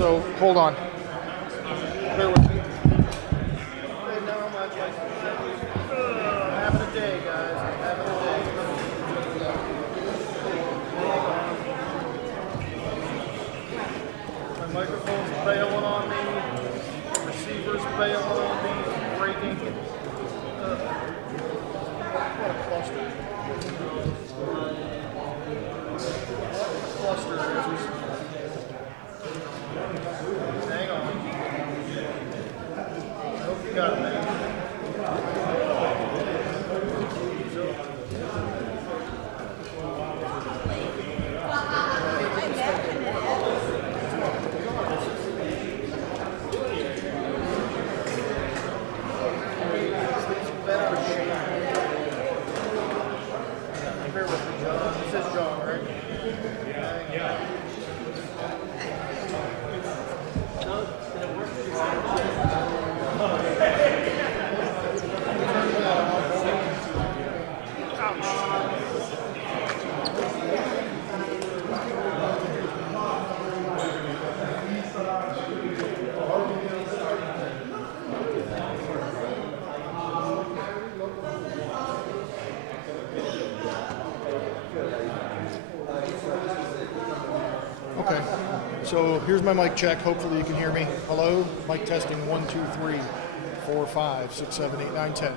So hold on. Bear with me. Having a day, guys. Having a day. My microphone's bailing on me. Receiver's bailing on me. Breaking. What a cluster. Cluster is. Hang on. I hope you got it, man. Bear with me, John. This is John, right? Yeah. Okay. So here's my mic check. Hopefully you can hear me. Hello. Mic testing 1, 2, 3, 4, 5, 6, 7, 8, 9, 10.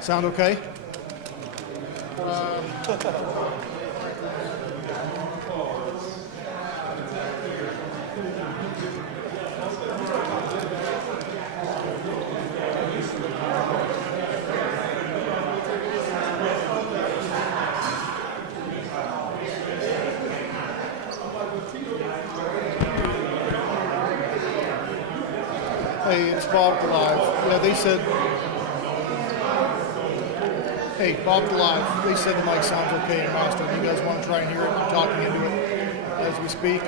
Sound okay? Hey, it's Bob Live. Yeah, they said. Hey, Bob Live. They said the mic sounds okay in master. You guys want to try and hear it? I'm talking into it as we speak.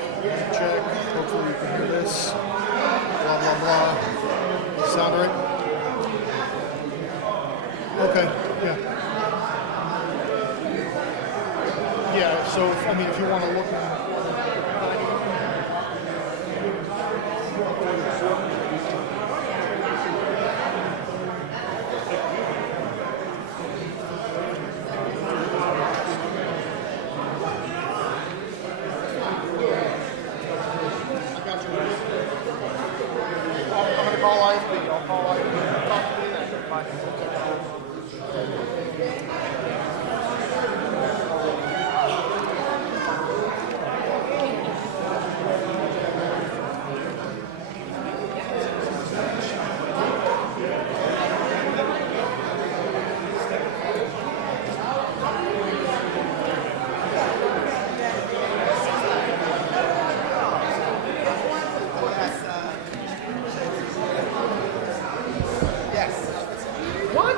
Check. Hopefully you can hear this. Blah blah blah. Sound right? Okay. Yeah. Yeah. So if you want to look. I'll call IFB. Talk to me then. Bye. What?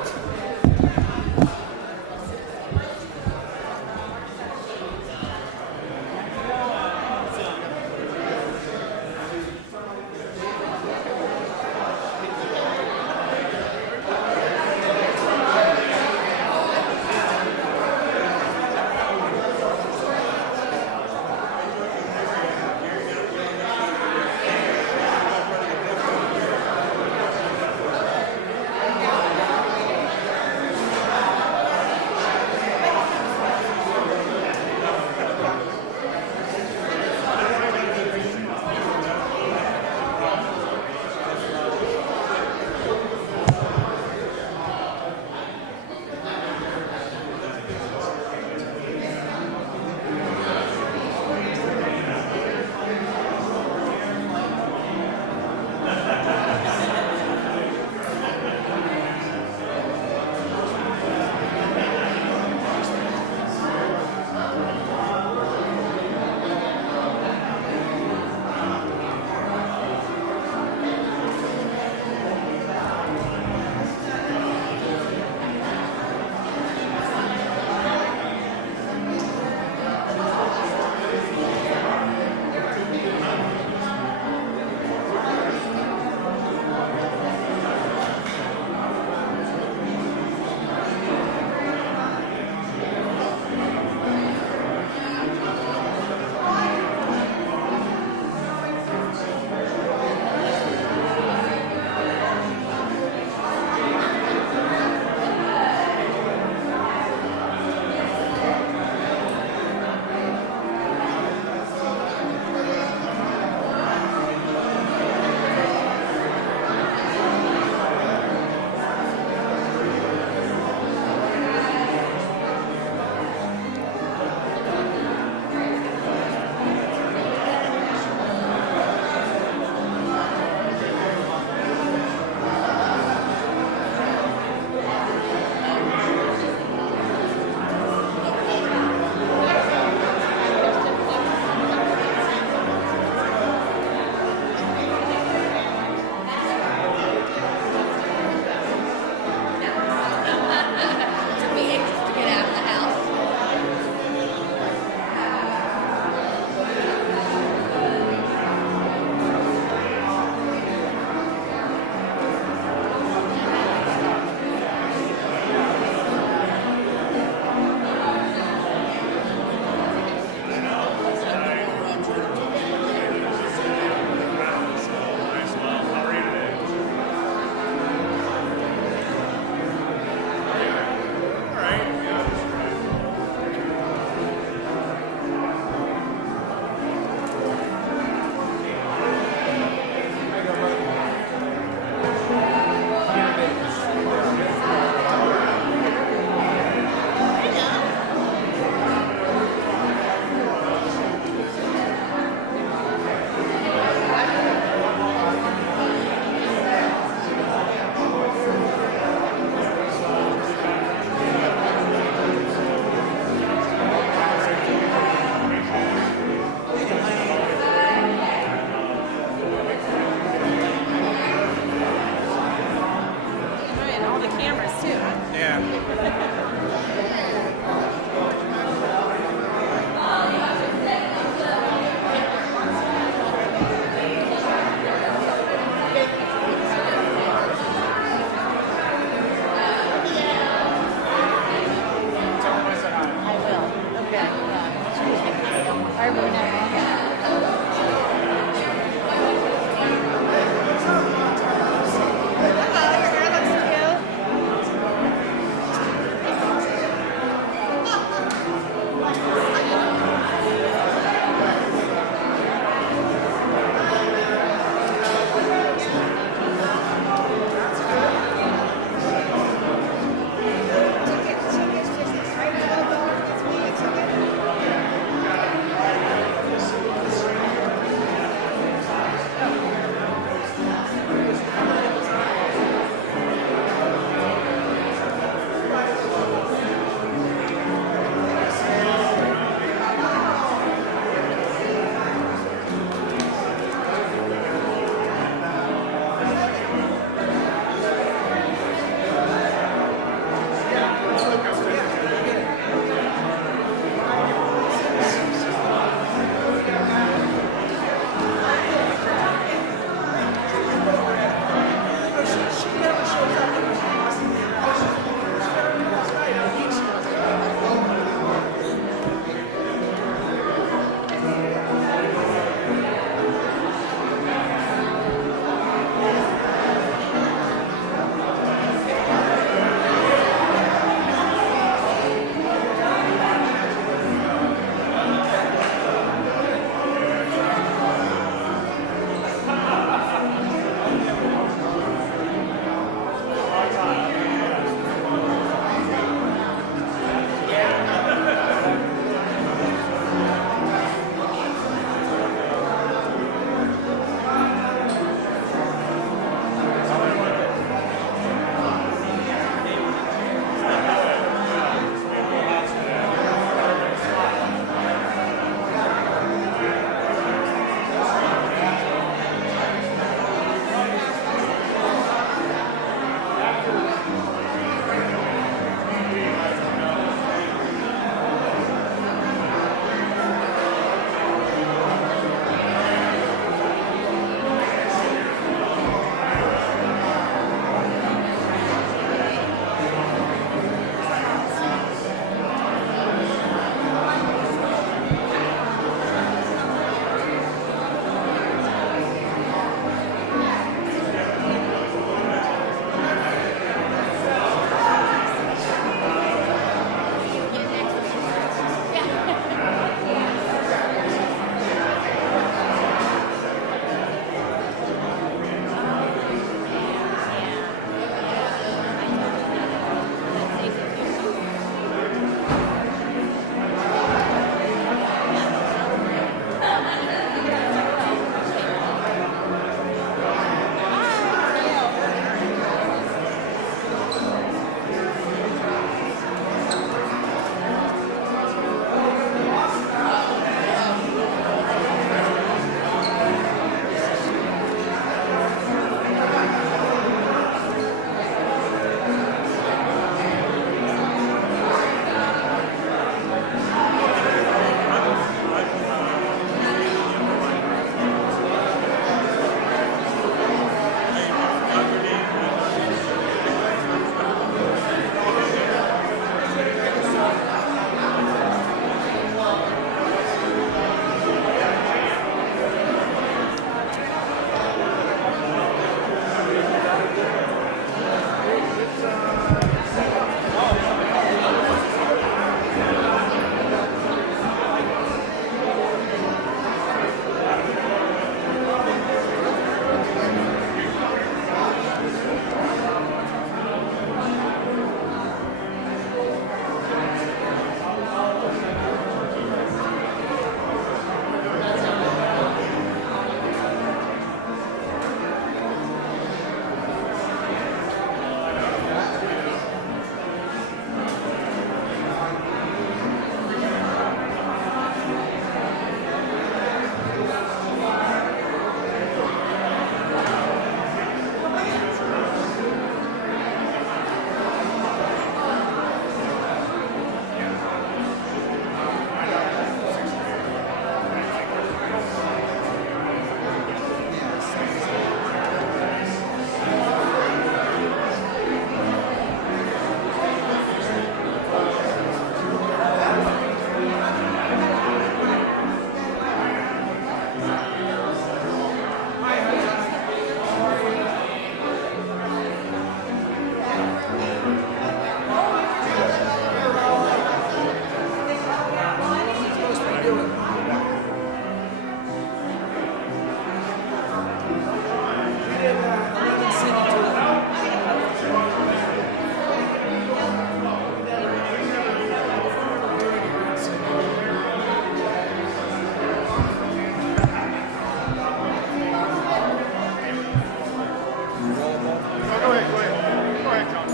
Oh, go ahead, go ahead. Go ahead, John.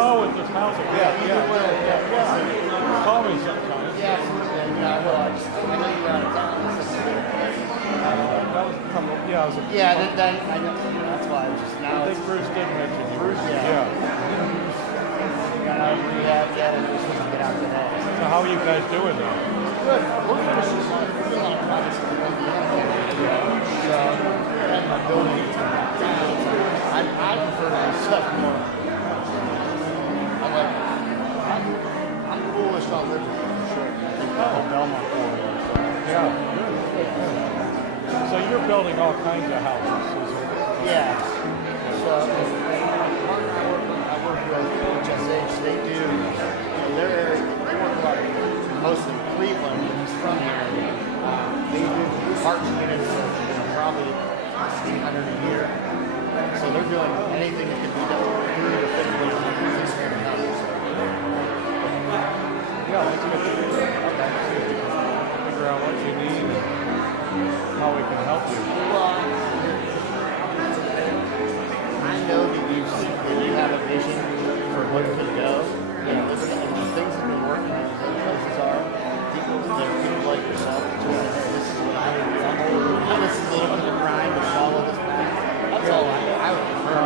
Oh, with this housing. Call me sometime. Yeah, absolutely. Yeah, I will. I know you were out of town. I was. That I know. That's why I was just now. I think Bruce did mention you. Bruce, yeah. Got out of rehab yet, and we're supposed to get out today. So how are you guys doing now? Good. We're finishing we're doing a lot of projects in Indiana. So we're at my building down. I prefer to do stuff more. I'm bullish on Liberty for sure. I think the whole Belmont corridor. Yeah, good. So you're building all kinds of houses, is it? Yeah. So I work with HSH. They do their area. They work a lot mostly in Cleveland. He's from here. They do apartment units of probably 1,600 a year. So they're doing anything that can be done through the 600 houses. Yeah, that's good. Okay. Figure out what you need and how we can help you. Well, I know that you have a vision for what could go. And the things that have been working on those places are people like yourself just say, hey, this is what I would do. I'm older. This is a little bit of grind to follow this path. That's all I would prefer.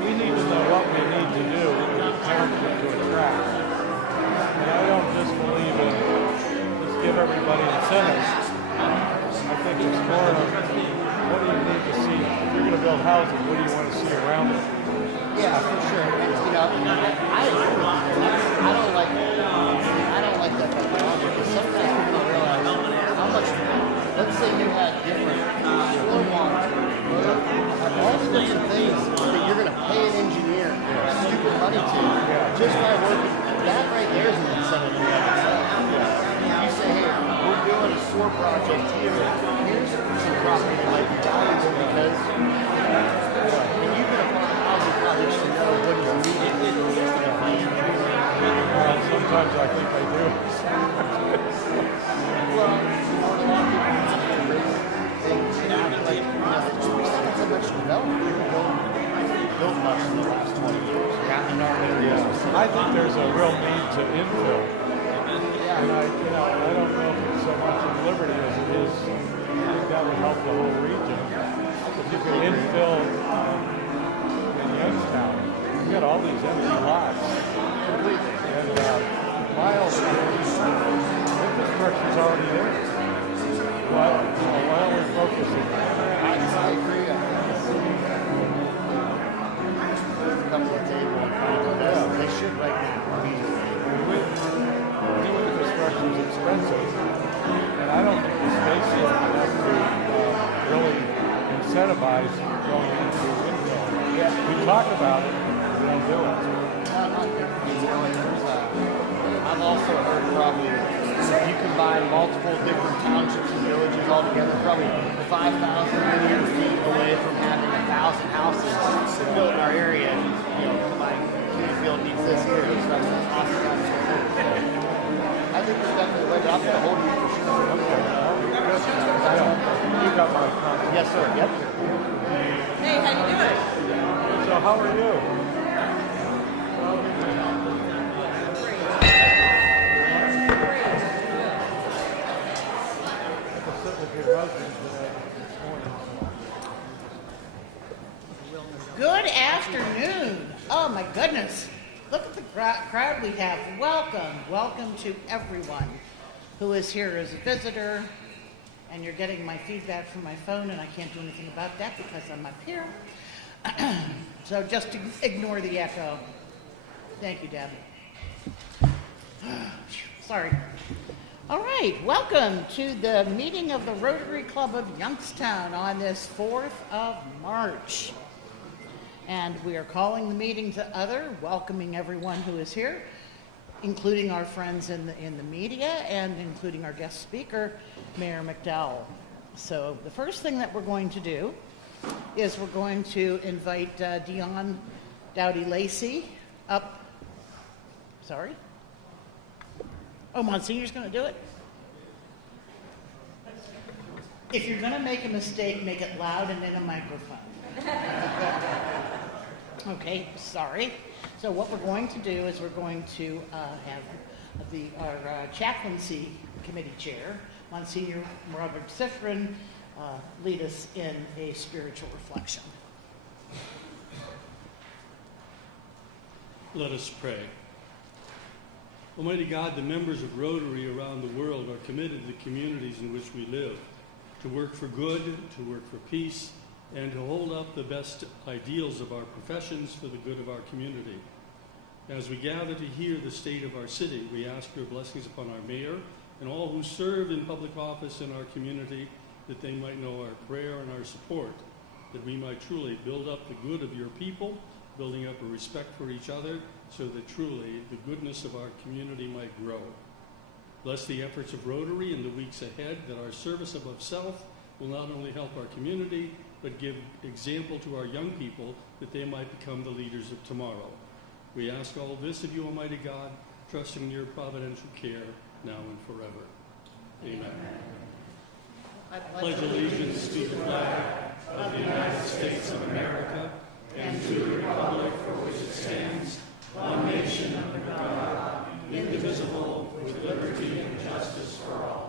We need to know what we need to do to attract. And I don't just believe in just give everybody incentives. I think it's more of what do you need to see? If you're going to build housing, what do you want to see around it? Yeah, for sure. And, I agree with you. I don't like that type of logic because sometimes people don't realize how much. Let's say you had different flow monitors, all the different things that you're going to pay an engineer stupid money to just by working. That right there is an incentive in itself. If you say, hey, we're doing a sewer project here, here's some property that might be valuable because when you've been a part of housing projects, you know what is needed. Sometimes I think I do. Well, a lot of people they act like, we haven't so much development. We haven't built much in the last 20 years. I think there's a real need to infill. And I don't know if it's so much in Liberty as it is. I think that would help the whole region. If you could infill in Youngstown, you got all these empty lots. Completely. And miles of infrastructure's already there. Why are we focusing? I agree. Come to the table and find the best. They should right now. We incentivize going into infill. We talk about it, we don't do it. I've also heard probably if you combine multiple different townships and villages all together, probably 5,000 linear feet away from having 1,000 houses built in our area. You know, my field needs this here, this stuff, that's awesome. I think there's definitely a way, but I'm going to hold you for sure. You got my contact. Yes, sir. Yep. Hey, how you doing? So how are you? Good afternoon. Oh my goodness. Look at the crowd we have. Welcome to everyone who is here as a visitor. And you're getting my feedback from my phone, and I can't do anything about that because I'm up here. So just ignore the echo. Thank you, Deb. Sorry. All right, welcome to the meeting of the Rotary Club of Youngstown on this 4th of March. And we are calling the meeting to order, welcoming everyone who is here, including our friends in the media and including our guest speaker, Mayor McDowell. So the first thing that we're going to do is we're going to invite Dion Dowdy-Lacey up. Sorry? Oh, Monsignor's going to do it? If you're going to make a mistake, make it loud and in a microphone. Okay, sorry. So what we're going to do is we're going to have our chaplaincy committee chair, Monsignor Robert Sifrin, lead us in a spiritual reflection. Let us pray. Almighty God, the members of Rotary around the world are committed to the communities in which we live, to work for good, to work for peace, and to hold up the best ideals of our professions for the good of our community. As we gather to hear the state of our city, we ask your blessings upon our mayor and all who serve in public office in our community, that they might know our prayer and our support, that we might truly build up the good of your people, building up a respect for each other, so that truly the goodness of our community might grow. Bless the efforts of Rotary in the weeks ahead, that our service above self will not only help our community, but give example to our young people, that they might become the leaders of tomorrow. We ask all this of you, Almighty God, trusting in your providential care now and forever. Amen. I pledge allegiance to the flag of the United States of America and to the republic for which it stands, one nation under God, indivisible, with liberty and justice for all.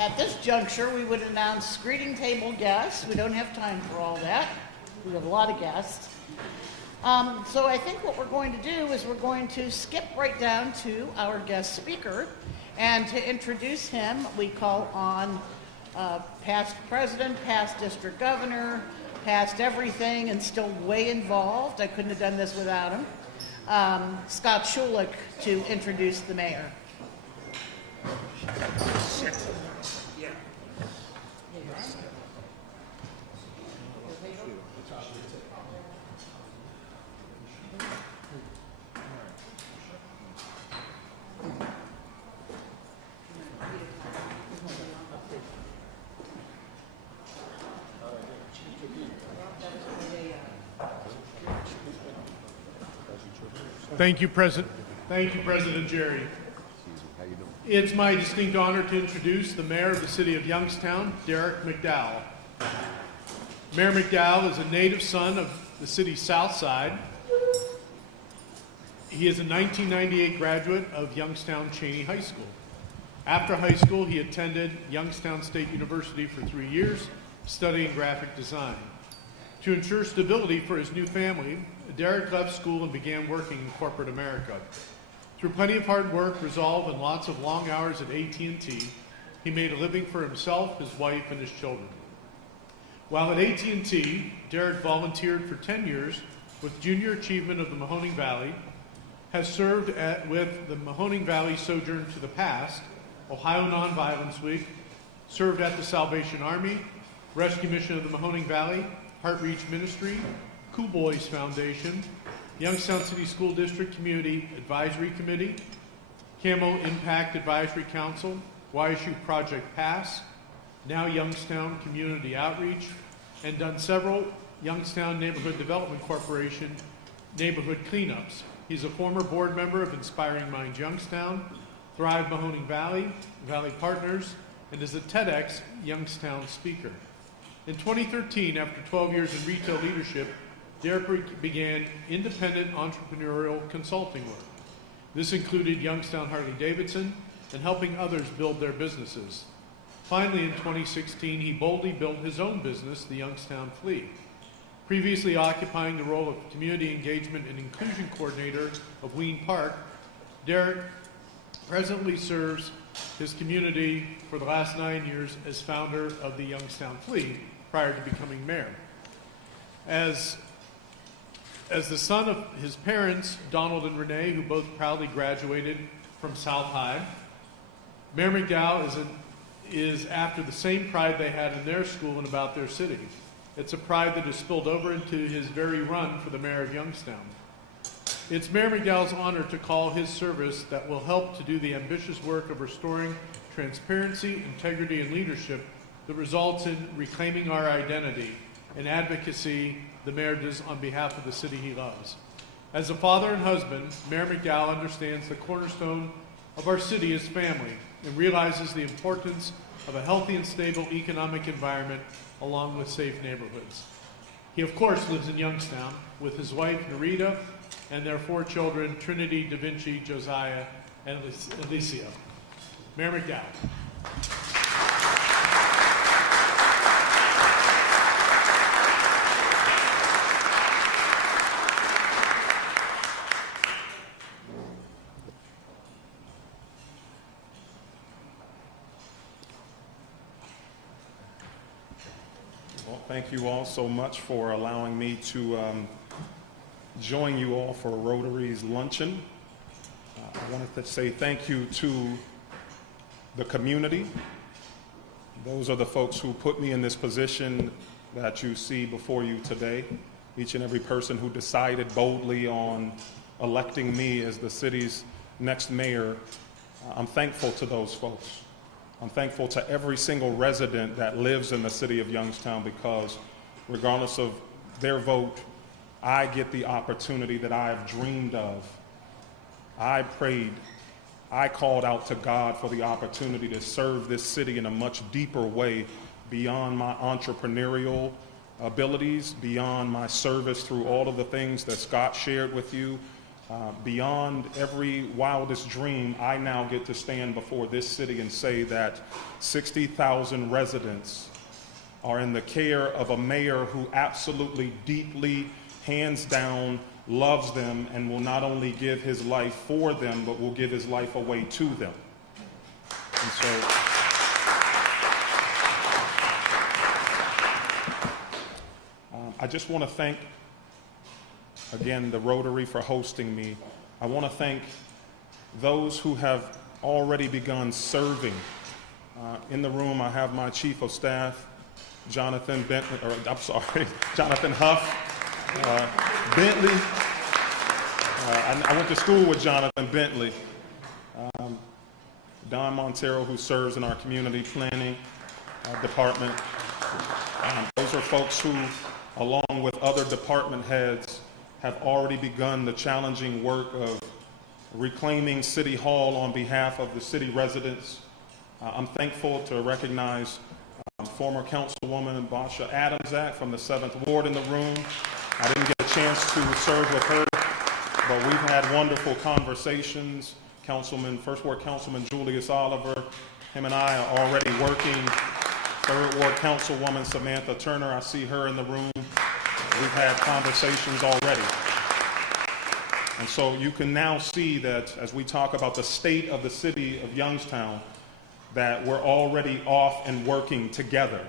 At this juncture, we would announce greeting table guests. We don't have time for all that. We have a lot of guests. So I think what we're going to do is we're going to skip right down to our guest speaker. And to introduce him, we call on past president, past district governor, past everything, and still way involved. I couldn't have done this without him. Scott Schulich to introduce the mayor. Thank you, President. Thank you, President Jerry. It's my distinct honor to introduce the mayor of the city of Youngstown, Derrick McDowell. Mayor McDowell is a native son of the city's south side. He is a 1998 graduate of Youngstown Cheney High School. After high school, he attended Youngstown State University for 3 years, studying graphic design. To ensure stability for his new family, Derrick left school and began working in corporate America. Through plenty of hard work, resolve, and lots of long hours at AT&T, he made a living for himself, his wife, and his children. While at AT&T, Derrick volunteered for 10 years with Junior Achievement of the Mahoning Valley, has served with the Mahoning Valley Sojourn to the Past, Ohio Nonviolence Week, served at the Salvation Army, Rescue Mission of the Mahoning Valley, Heart Reach Ministry, Cool Boys Foundation, Youngstown City School District Community Advisory Committee, Camo Impact Advisory Council, YSU Project Pass, now Youngstown Community Outreach, and done several Youngstown Neighborhood Development Corporation neighborhood cleanups. He's a former board member of Inspiring Minds Youngstown, Thrive Mahoning Valley, Valley Partners, and is a TEDx Youngstown speaker. In 2013, after 12 years in retail leadership, Derrick began independent entrepreneurial consulting work. This included Youngstown Harley-Davidson and helping others build their businesses. Finally, in 2016, he boldly built his own business, the Youngstown Flea. Previously occupying the role of Community Engagement and Inclusion Coordinator of Ween Park, Derrick presently serves his community for the last 9 years as founder of the Youngstown Flea prior to becoming mayor. As the son of his parents, Donald and Renee, who both proudly graduated from South High, Mayor McDowell is after the same pride they had in their school and about their city. It's a pride that has spilled over into his very run for the mayor of Youngstown. It's Mayor McDowell's honor to call his service that will help to do the ambitious work of restoring transparency, integrity, and leadership that results in reclaiming our identity and advocacy the mayor does on behalf of the city he loves. As a father and husband, Mayor McDowell understands the cornerstone of our city is family and realizes the importance of a healthy and stable economic environment along with safe neighborhoods. He, of course, lives in Youngstown with his wife, Narita, and their 4 children, Trinity, Da Vinci, Josiah, and Alicia. Mayor McDowell. Well, thank you all so much for allowing me to join you all for Rotary's luncheon. I wanted to say thank you to the community. Those are the folks who put me in this position that you see before you today. Each and every person who decided boldly on electing me as the city's next mayor. I'm thankful to those folks. I'm thankful to every single resident that lives in the city of Youngstown because regardless of their vote, I get the opportunity that I have dreamed of. I prayed, I called out to God for the opportunity to serve this city in a much deeper way beyond my entrepreneurial abilities, beyond my service through all of the things that Scott shared with you. Beyond every wildest dream, I now get to stand before this city and say that 60,000 residents are in the care of a mayor who absolutely, deeply, hands down, loves them and will not only give his life for them, but will give his life away to them. And so, I just want to thank again, the Rotary for hosting me. I want to thank those who have already begun serving. In the room, I have my Chief of Staff, Jonathan Huff. Bentley. I went to school with Jonathan Bentley. Don Montero, who serves in our community planning department. Those are folks who, along with other department heads, have already begun the challenging work of reclaiming City Hall on behalf of the city residents. I'm thankful to recognize former Councilwoman Basha Adamsack from the 7th Ward in the room. I didn't get a chance to serve with her, but we've had wonderful conversations. First Ward Councilman Julius Oliver, him and I are already working. 3rd Ward Councilwoman Samantha Turner, I see her in the room. We've had conversations already. And so you can now see that as we talk about the state of the city of Youngstown, that we're already off and working together.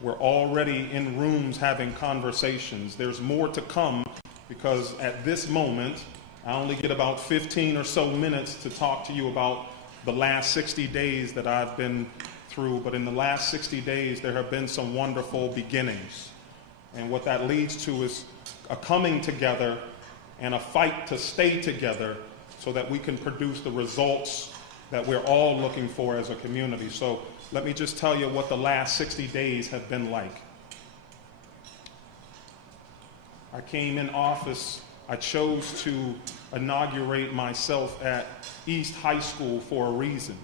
We're already in rooms having conversations. There's more to come because at this moment, I only get about 15 or so minutes to talk to you about the last 60 days that I've been through. But in the last 60 days, there have been some wonderful beginnings. And what that leads to is a coming together and a fight to stay together so that we can produce the results that we're all looking for as a community. So let me just tell you what the last 60 days have been like. I came in office, I chose to inaugurate myself at East High School for a reason.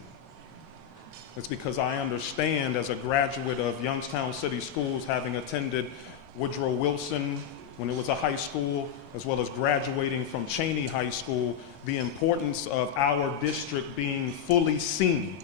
It's because I understand, as a graduate of Youngstown City Schools, having attended Woodrow Wilson when it was a high school, as well as graduating from Cheney High School, the importance of our district being fully seen,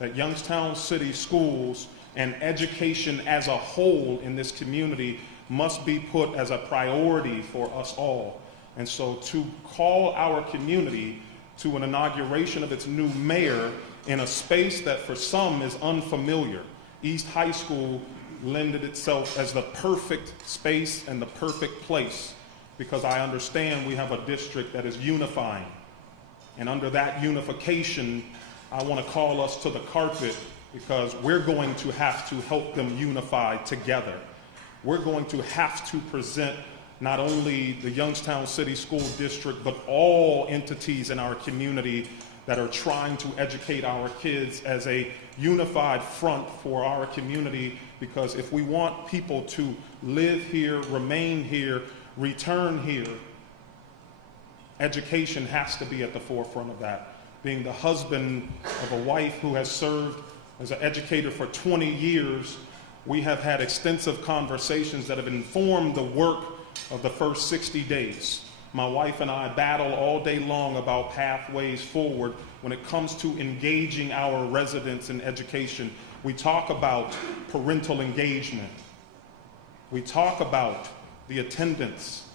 that Youngstown City Schools and education as a whole in this community must be put as a priority for us all. And so to call our community to an inauguration of its new mayor in a space that for some is unfamiliar, East High School lended itself as the perfect space and the perfect place, because I understand we have a district that is unifying. And under that unification, I want to call us to the carpet because we're going to have to help them unify together. We're going to have to present not only the Youngstown City School District, but all entities in our community that are trying to educate our kids as a unified front for our community, because if we want people to live here, remain here, return here, education has to be at the forefront of that. Being the husband of a wife who has served as an educator for 20 years, we have had extensive conversations that have informed the work of the first 60 days. My wife and I battle all day long about pathways forward when it comes to engaging our residents in education. We talk about parental engagement. We talk about the attendance.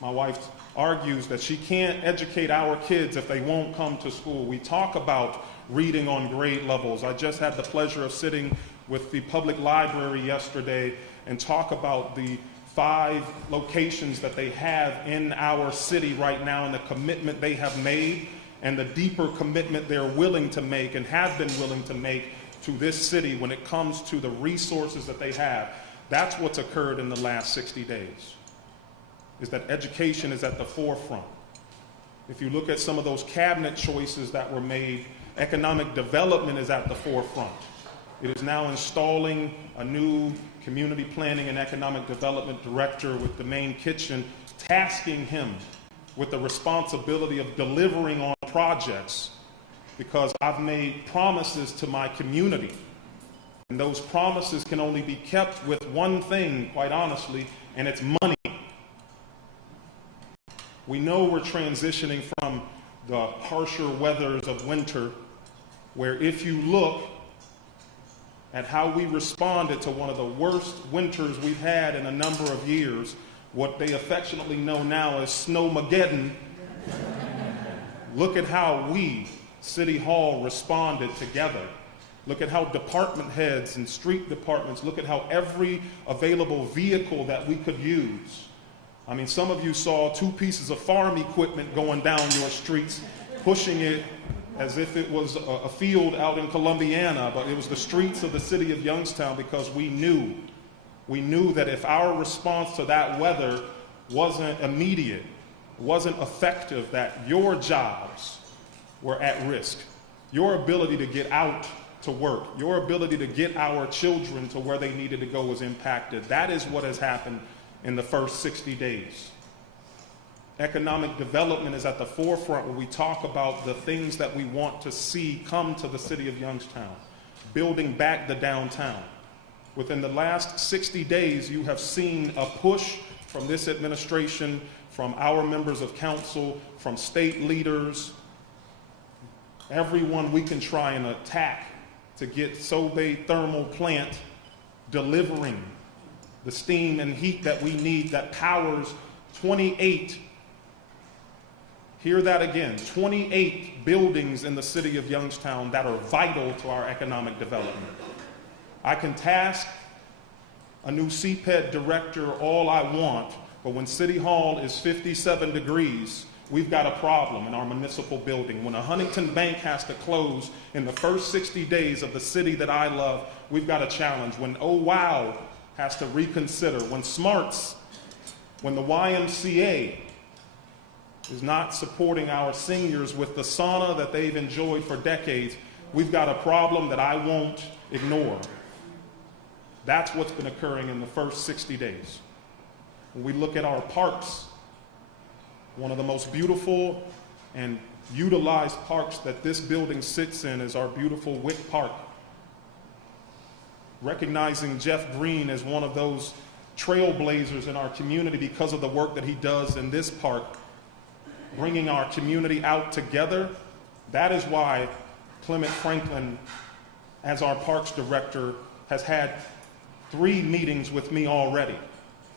My wife argues that she can't educate our kids if they won't come to school. We talk about reading on grade levels. I just had the pleasure of sitting with the public library yesterday and talk about the 5 locations that they have in our city right now and the commitment they have made and the deeper commitment they're willing to make and have been willing to make to this city when it comes to the resources that they have. That's what's occurred in the last 60 days, is that education is at the forefront. If you look at some of those cabinet choices that were made, economic development is at the forefront. It is now installing a new community planning and economic development director with the main kitchen, tasking him with the responsibility of delivering on projects, because I've made promises to my community. And those promises can only be kept with one thing, quite honestly, and it's money. We know we're transitioning from the harsher weathers of winter, where if you look at how we responded to one of the worst winters we've had in a number of years, what they affectionately know now as Snowmageddon, look at how we, City Hall, responded together. Look at how department heads and street departments, look at how every available vehicle that we could use. I mean, some of you saw 2 pieces of farm equipment going down your streets, pushing it as if it was a field out in Columbiana, but it was the streets of the city of Youngstown, because we knew that if our response to that weather wasn't immediate, wasn't effective, that your jobs were at risk. Your ability to get out to work, your ability to get our children to where they needed to go was impacted. That is what has happened in the first 60 days. Economic development is at the forefront when we talk about the things that we want to see come to the city of Youngstown, building back the downtown. Within the last 60 days, you have seen a push from this administration, from our members of council, from state leaders, everyone we can try and attack to get Sobey Thermal Plant delivering the steam and heat that we need that powers 28, hear that again, 28 buildings in the city of Youngstown that are vital to our economic development. I can task a new CPED director all I want, but when City Hall is 57 degrees, we've got a problem in our municipal building. When a Huntington Bank has to close in the first 60 days of the city that I love, we've got a challenge. When Oh Wow has to reconsider, when Smarts, when the YMCA is not supporting our seniors with the sauna that they've enjoyed for decades, we've got a problem that I won't ignore. That's what's been occurring in the first 60 days. When we look at our parks, one of the most beautiful and utilized parks that this building sits in is our beautiful Wick Park. Recognizing Jeff Green as one of those trailblazers in our community because of the work that he does in this park, bringing our community out together, that is why Clement Franklin, as our parks director, has had 3 meetings with me already.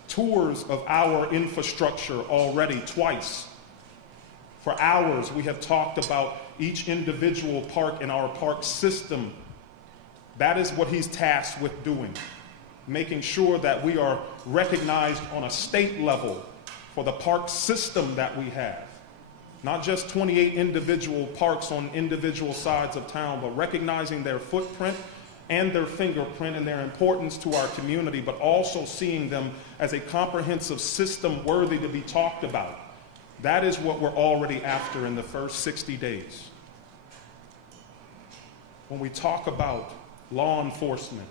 Tours of our infrastructure already twice. For hours, we have talked about each individual park in our park system. That is what he's tasked with doing, making sure that we are recognized on a state level for the park system that we have. Not just 28 individual parks on individual sides of town, but recognizing their footprint and their fingerprint and their importance to our community, but also seeing them as a comprehensive system worthy to be talked about. That is what we're already after in the first 60 days. When we talk about law enforcement,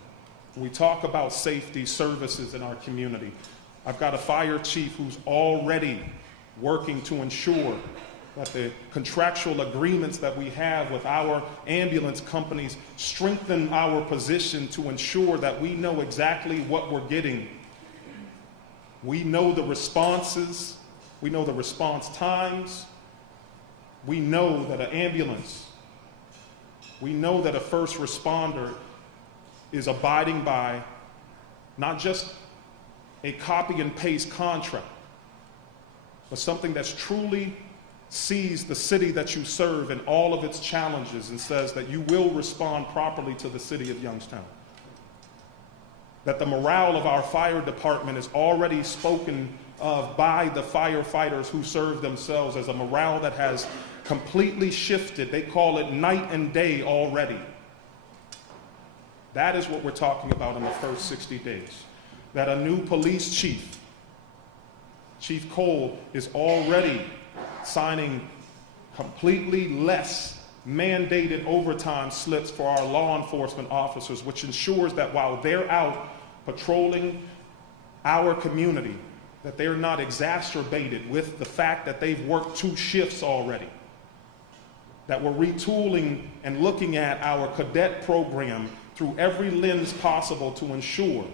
when we talk about safety services in our community, I've got a fire chief who's already working to ensure that the contractual agreements that we have with our ambulance companies strengthen our position to ensure that we know exactly what we're getting. We know the responses, we know the response times, we know that an ambulance, we know that a first responder is abiding by not just a copy and paste contract, but something that's truly sees the city that you serve and all of its challenges and says that you will respond properly to the city of Youngstown. That the morale of our fire department is already spoken of by the firefighters who serve themselves as a morale that has completely shifted. They call it night and day already. That is what we're talking about in the first 60 days. That a new police chief, Chief Cole, is already signing completely less mandated overtime slips for our law enforcement officers, which ensures that while they're out patrolling our community, that they're not exacerbated with the fact that they've worked 2 shifts already. That we're retooling and looking at our cadet program through every lens possible to ensure.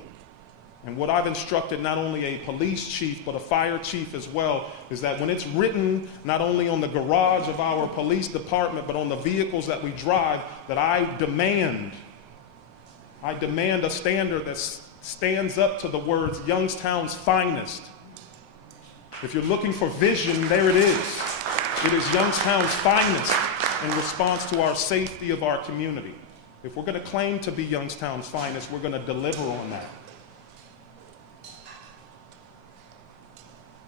And what I've instructed not only a police chief, but a fire chief as well, is that when it's written not only on the garage of our police department, but on the vehicles that we drive, that I demand a standard that stands up to the words Youngstown's finest. If you're looking for vision, there it is. It is Youngstown's finest in response to our safety of our community. If we're going to claim to be Youngstown's finest, we're going to deliver on that.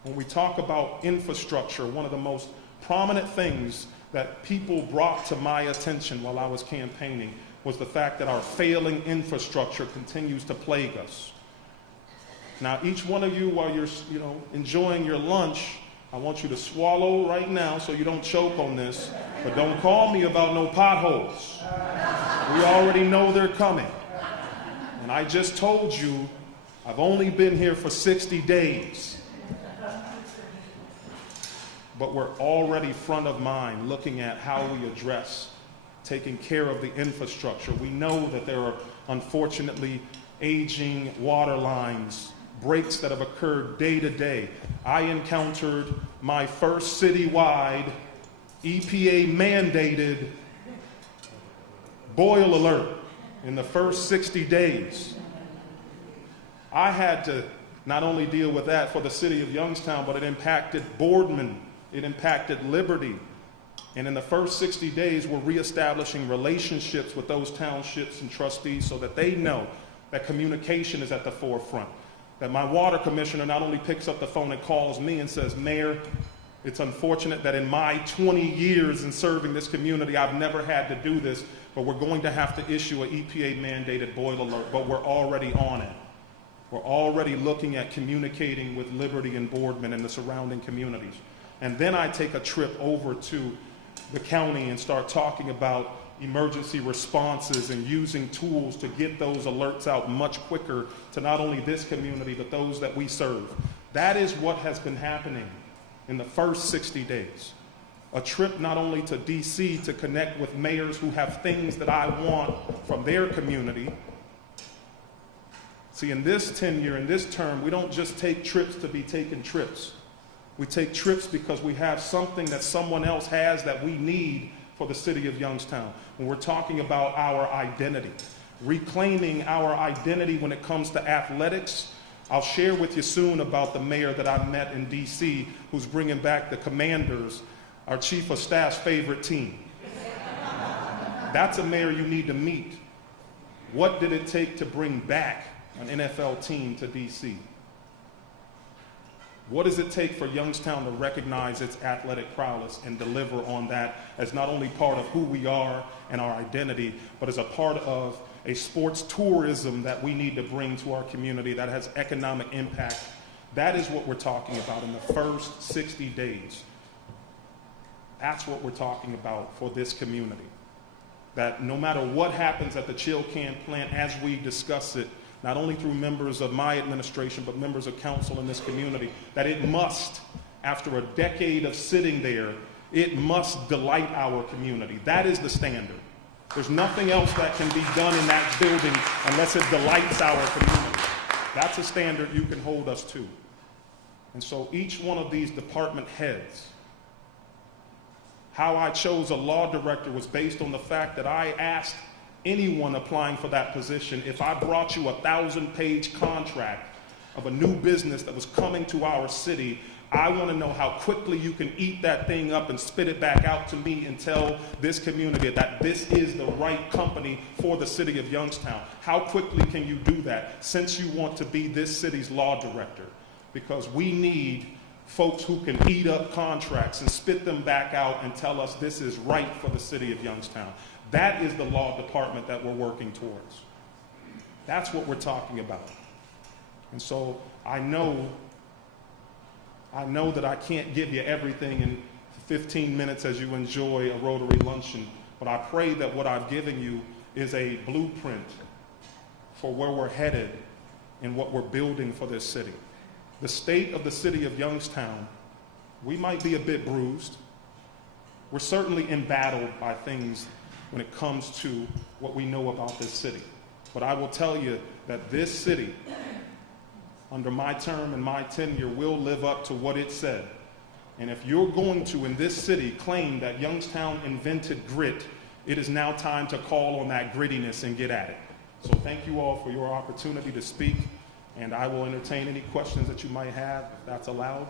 When we talk about infrastructure, one of the most prominent things that people brought to my attention while I was campaigning was the fact that our failing infrastructure continues to plague us. Now, each one of you, while you're enjoying your lunch, I want you to swallow right now so you don't choke on this, but don't call me about no potholes. We already know they're coming. And I just told you I've only been here for 60 days. But we're already front of mind looking at how we address taking care of the infrastructure. We know that there are unfortunately aging water lines, breaks that have occurred day to day. I encountered my first citywide EPA mandated boil alert in the first 60 days. I had to not only deal with that for the city of Youngstown, but it impacted Boardman, it impacted Liberty. And in the first 60 days, we're reestablishing relationships with those townships and trustees so that they know that communication is at the forefront. That my water commissioner not only picks up the phone and calls me and says, Mayor, it's unfortunate that in my 20 years in serving this community, I've never had to do this, but we're going to have to issue an EPA mandated boil alert, but we're already on it. We're already looking at communicating with Liberty and Boardman and the surrounding communities. And then I take a trip over to the county and start talking about emergency responses and using tools to get those alerts out much quicker to not only this community, but those that we serve. That is what has been happening in the first 60 days. A trip not only to DC to connect with mayors who have things that I want from their community. See, in this tenure, in this term, we don't just take trips to be taking trips. We take trips because we have something that someone else has that we need for the city of Youngstown. When we're talking about our identity, reclaiming our identity when it comes to athletics, I'll share with you soon about the mayor that I met in DC who's bringing back the Commanders, our chief of staff's favorite team. That's a mayor you need to meet. What did it take to bring back an NFL team to DC? What does it take for Youngstown to recognize its athletic prowess and deliver on that as not only part of who we are and our identity, but as a part of a sports tourism that we need to bring to our community that has economic impact? That is what we're talking about in the first 60 days. That's what we're talking about for this community. That no matter what happens at the Chill Can plant as we discuss it, not only through members of my administration, but members of council in this community, that it must, after a decade of sitting there, it must delight our community. That is the standard. There's nothing else that can be done in that building unless it delights our community. That's a standard you can hold us to. And so each one of these department heads, how I chose a law director was based on the fact that I asked anyone applying for that position, if I brought you a 1,000-page contract of a new business that was coming to our city, I want to know how quickly you can eat that thing up and spit it back out to me and tell this community that this is the right company for the city of Youngstown. How quickly can you do that since you want to be this city's law director? Because we need folks who can eat up contracts and spit them back out and tell us this is right for the city of Youngstown. That is the law department that we're working towards. That's what we're talking about. And so I know that I can't give you everything in 15 minutes as you enjoy a Rotary luncheon, but I pray that what I've given you is a blueprint for where we're headed and what we're building for this city. The state of the city of Youngstown, we might be a bit bruised. We're certainly embattled by things when it comes to what we know about this city. But I will tell you that this city, under my term and my tenure, will live up to what it said. And if you're going to, in this city, claim that Youngstown invented grit, it is now time to call on that grittiness and get at it. So thank you all for your opportunity to speak, and I will entertain any questions that you might have, if that's allowed.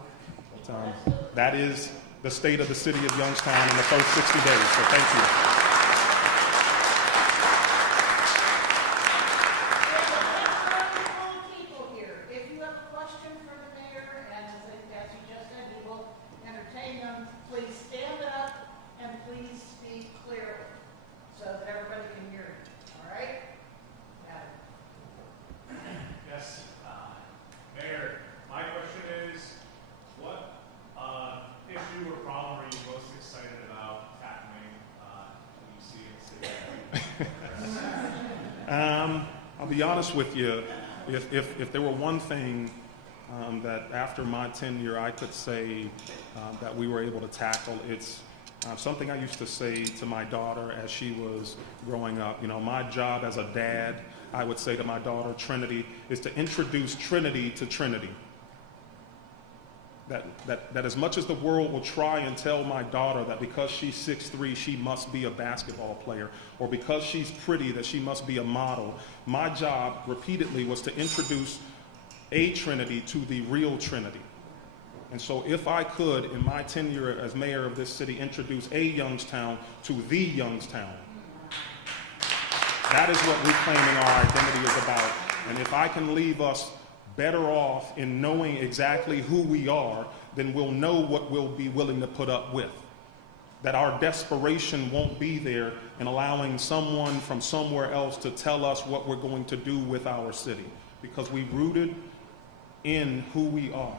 But, that is the state of the city of Youngstown in the first 60 days, so thank you. I'll be honest with you, If there were one thing that after my tenure I could say that we were able to tackle, it's something I used to say to my daughter as she was growing up. You know, my job as a dad, I would say to my daughter, Trinity, is to introduce Trinity to Trinity. That as much as the world will try and tell my daughter that because she's 6'3", she must be a basketball player, or because she's pretty that she must be a model, my job repeatedly was to introduce a Trinity to the real Trinity. And so if I could, in my tenure as mayor of this city, introduce a Youngstown to the Youngstown, that is what reclaiming our identity is about. And if I can leave us better off in knowing exactly who we are, then we'll know what we'll be willing to put up with. That our desperation won't be there in allowing someone from somewhere else to tell us what we're going to do with our city, because we rooted in who we are.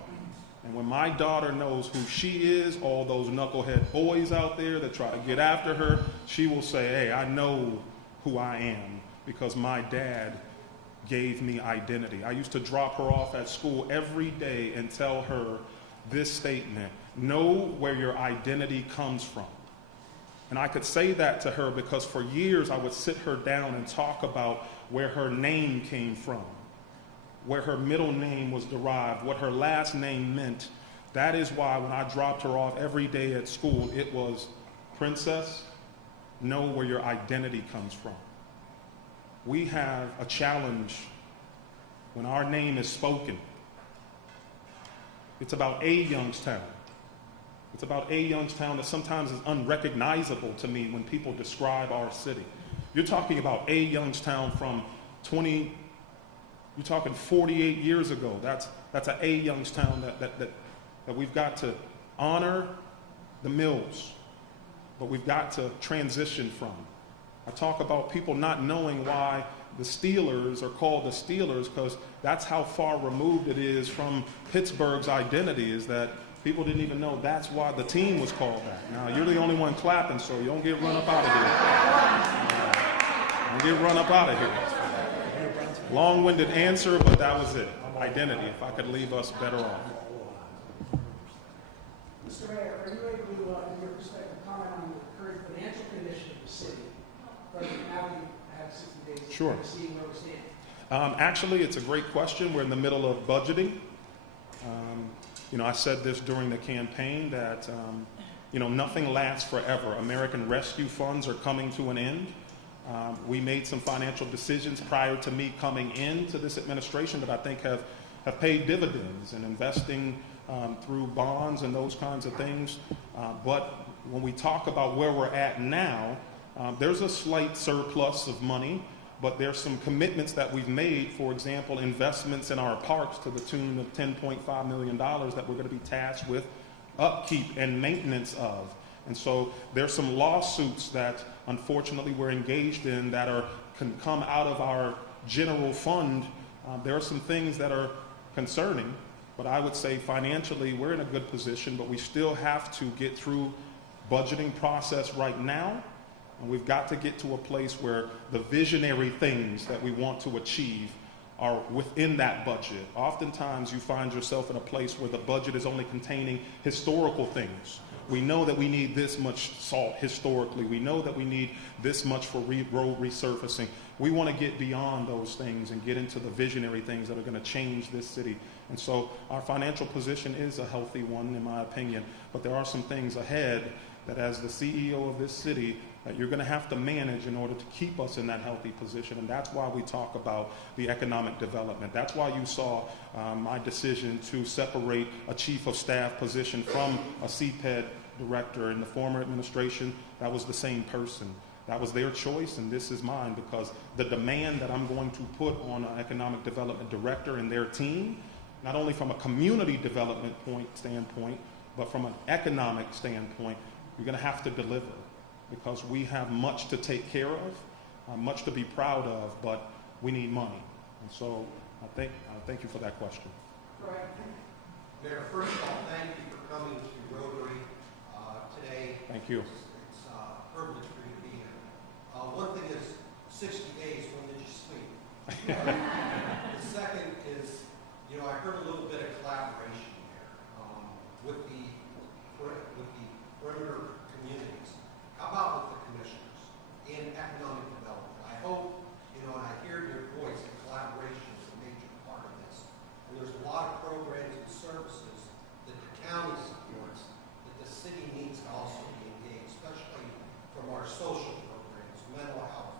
And when my daughter knows who she is, all those knucklehead boys out there that try to get after her, she will say, hey, I know who I am because my dad gave me identity. I used to drop her off at school every day and tell her this statement: know where your identity comes from. And I could say that to her because for years I would sit her down and talk about where her name came from, where her middle name was derived, what her last name meant. That is why when I dropped her off every day at school, it was, Princess, know where your identity comes from. We have a challenge when our name is spoken. It's about a Youngstown. It's about a Youngstown that sometimes is unrecognizable to me when people describe our city. You're talking about a Youngstown from you're talking 48 years ago. That's a Youngstown that we've got to honor the mills, but we've got to transition from. I talk about people not knowing why the Steelers are called the Steelers, because that's how far removed it is from Pittsburgh's identity, is that people didn't even know that's why the team was called that. Now, you're the only one clapping, so you don't get run up out of here. Don't get run up out of here. Long-winded answer, but that was it. Identity, if I could leave us better off. Mr. Mayor, are you able to, in your perspective, comment on the current financial condition of the city? Right now you have 60 days Sure. to see where we stand. Actually, it's a great question. We're in the middle of budgeting. I said this during the campaign that, nothing lasts forever. American rescue funds are coming to an end. We made some financial decisions prior to me coming into this administration that I think have paid dividends in investing through bonds and those kinds of things. But when we talk about where we're at now, there's a slight surplus of money, but there's some commitments that we've made, for example, investments in our parks to the tune of $10.5 million that we're going to be tasked with upkeep and maintenance of. And so there's some lawsuits that unfortunately we're engaged in that can come out of our general fund. There are some things that are concerning, but I would say financially we're in a good position, but we still have to get through budgeting process right now. And we've got to get to a place where the visionary things that we want to achieve are within that budget. Oftentimes you find yourself in a place where the budget is only containing historical things. We know that we need this much salt historically. We know that we need this much for road resurfacing. We want to get beyond those things and get into the visionary things that are going to change this city. And so our financial position is a healthy one, in my opinion, but there are some things ahead that as the CEO of this city, that you're going to have to manage in order to keep us in that healthy position. And that's why we talk about the economic development. That's why you saw my decision to separate a chief of staff position from a CPED director. In the former administration, that was the same person. That was their choice, and this is mine, because the demand that I'm going to put on an economic development director and their team, not only from a community development standpoint, but from an economic standpoint, you're going to have to deliver, because we have much to take care of, much to be proud of, but we need money. And so I thank you for that question. Right. Mayor, first of all, thank you for coming to Rotary today. Thank you. It's a privilege for you to be here. One thing is, 60 days, when did you sleep? The second heard a little bit of collaboration there with the perimeter communities. How about with the commissioners in economic development? I hope, and I hear in your voice that collaboration is a major part of this. And there's a lot of programs and services that the county supports that the city needs to also be engaged, especially from our social programs, mental health,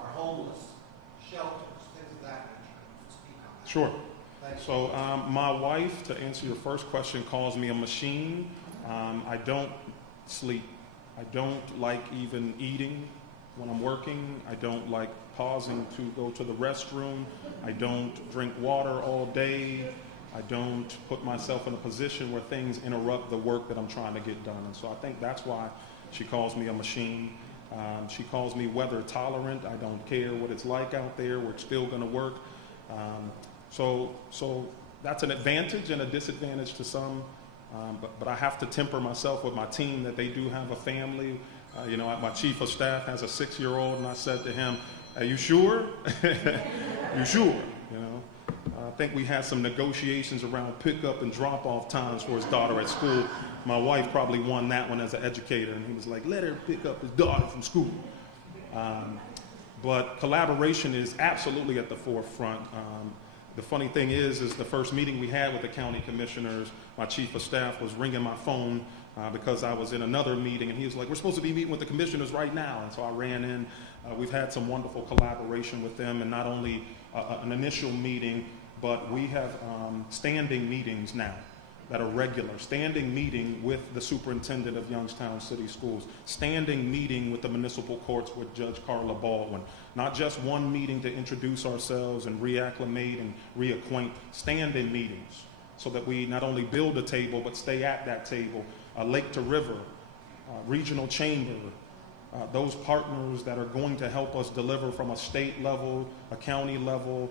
our homeless, shelters, things of that nature. Speak on that. Sure. Thanks. So my wife, to answer your first question, calls me a machine. I don't sleep. I don't like even eating when I'm working. I don't like pausing to go to the restroom. I don't drink water all day. I don't put myself in a position where things interrupt the work that I'm trying to get done. And so I think that's why she calls me a machine. She calls me weather tolerant. I don't care what it's like out there. We're still going to work. So that's an advantage and a disadvantage to some. But I have to temper myself with my team that they do have a family. My chief of staff has a 6-year-old, and I said to him, "Are you sure?" "You sure?" I think we had some negotiations around pickup and drop-off times for his daughter at school. My wife probably won that one as an educator, and he was like, "Let her pick up his daughter from school." But collaboration is absolutely at the forefront. The funny thing is the first meeting we had with the county commissioners, my chief of staff was ringing my phone because I was in another meeting, and he was like, "We're supposed to be meeting with the commissioners right now." And so I ran in. We've had some wonderful collaboration with them, and not only an initial meeting, but we have standing meetings now that are regular. Standing meeting with the superintendent of Youngstown City Schools. Standing meeting with the municipal courts with Judge Carla Baldwin. Not just one meeting to introduce ourselves and reacclimate and reacquaint. Standing meetings so that we not only build a table but stay at that table. Lake to River, regional chamber, those partners that are going to help us deliver from a state level, a county level.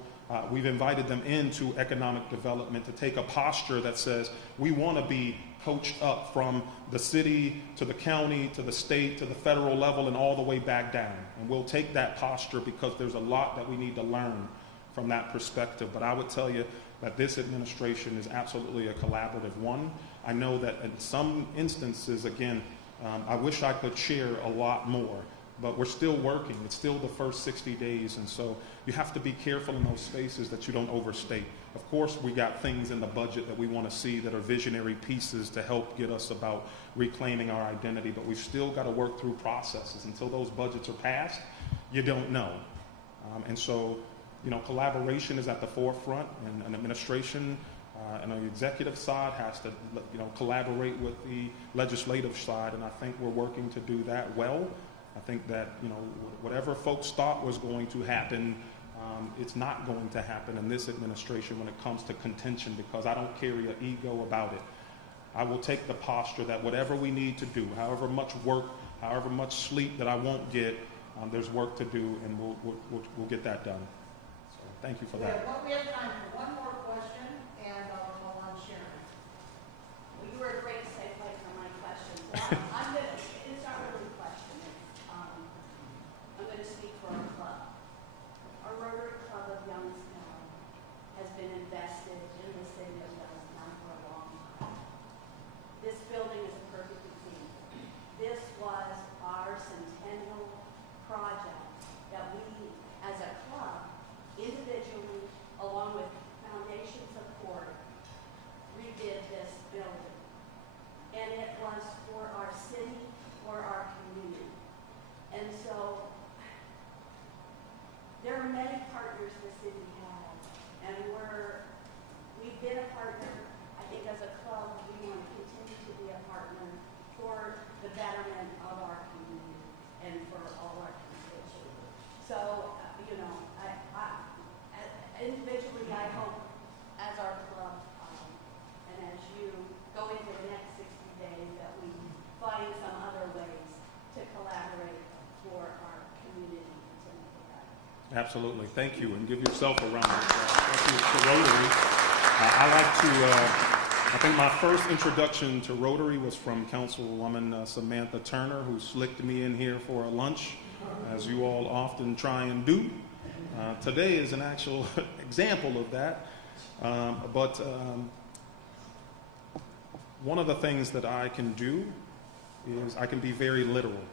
We've invited them into economic development to take a posture that says we want to be coached up from the city to the county to the state to the federal level and all the way back down. And we'll take that posture because there's a lot that we need to learn from that perspective. But I would tell you that this administration is absolutely a collaborative one. I know that in some instances, again, I wish I could share a lot more, but we're still working. It's still the first 60 days, and so you have to be careful in those spaces that you don't overstate. Of course, we got things in the budget that we want to see that are visionary pieces to help get us about reclaiming our identity, but we've still got to work through processes. Until those budgets are passed, you don't know. And so, collaboration is at the forefront, and an administration and the executive side has to, collaborate with the legislative side, and I think we're working to do that well. I think that, whatever folks thought was going to happen, it's not going to happen in this administration when it comes to contention, because I don't carry an ego about it. I will take the posture that whatever we need to do, however much work, however much sleep that I won't get, there's work to do, and we'll get that done. So thank you for that. We have time for one more question, and I'll call on Sharon. Well, you were a great segue for my question. So it's not really a question. I'm going to speak for our club. Our Rotary Club of Youngstown has been invested in the city of Youngstown for a long time. This building is a perfect example. This was our centennial project that we, as a club, individually, along with foundation support, redid this building. And it was for our city, for our community. And so, there are many partners the city has, and we've been a partner. I think as a club, we want to continue to be a partner for the betterment of our community and for all our constituents. So, individually, I hope, as our club, and as you go into the next 60 days, that we find some other ways to collaborate for our community to make it better. Absolutely. Thank you. And give yourself a round of applause. Thank you to Rotary. I think my first introduction to Rotary was from Councilwoman Samantha Turner, who slicked me in here for a lunch, as you all often try and do. Today is an actual example of that. But one of the things that I can do is I can be very literal.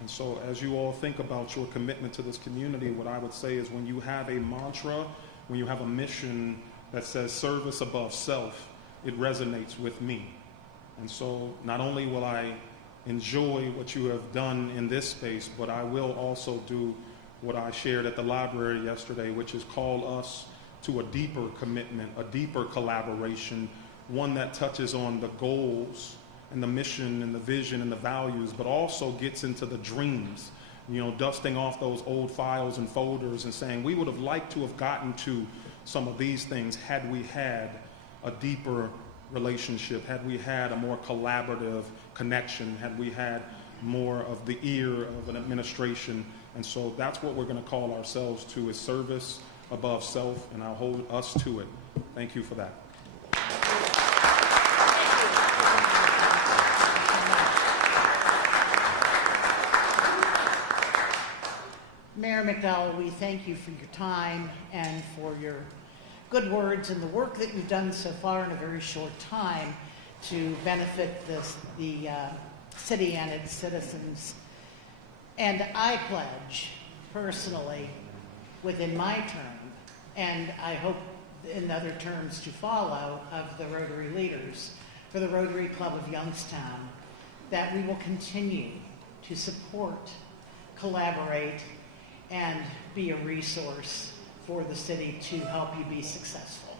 And so as you all think about your commitment to this community, what I would say is when you have a mantra, when you have a mission that says service above self, it resonates with me. And so not only will I enjoy what you have done in this space, but I will also do what I shared at the library yesterday, which is call us to a deeper commitment, a deeper collaboration, one that touches on the goals and the mission and the vision and the values, but also gets into the dreams, you know, dusting off those old files and folders and saying, we would have liked to have gotten to some of these things had we had a deeper relationship, had we had a more collaborative connection, had we had more of the ear of an administration. And so that's what we're going to call ourselves to, is service above self, and I'll hold us to it. Thank you for that. Mayor McDowell, we thank you for your time and for your good words and the work that you've done so far in a very short time to benefit the city and its citizens. And I pledge personally within my term, and I hope in other terms to follow of the Rotary leaders for the Rotary Club of Youngstown, that we will continue to support, collaborate, and be a resource for the city to help you be successful.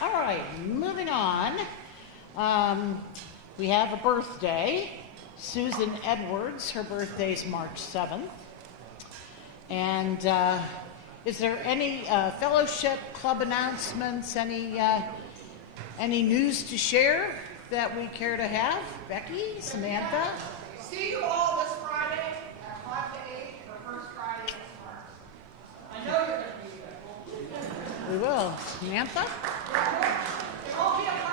All right, moving on. We have a birthday. Susan Edwards, her birthday is March 7th. And is there any fellowship club announcements, any news to share that we care to have? Becky, Samantha? See you all this Friday at 5 to 8 for First Friday this March. I know you're going to be there. We will. Samantha? It won't be a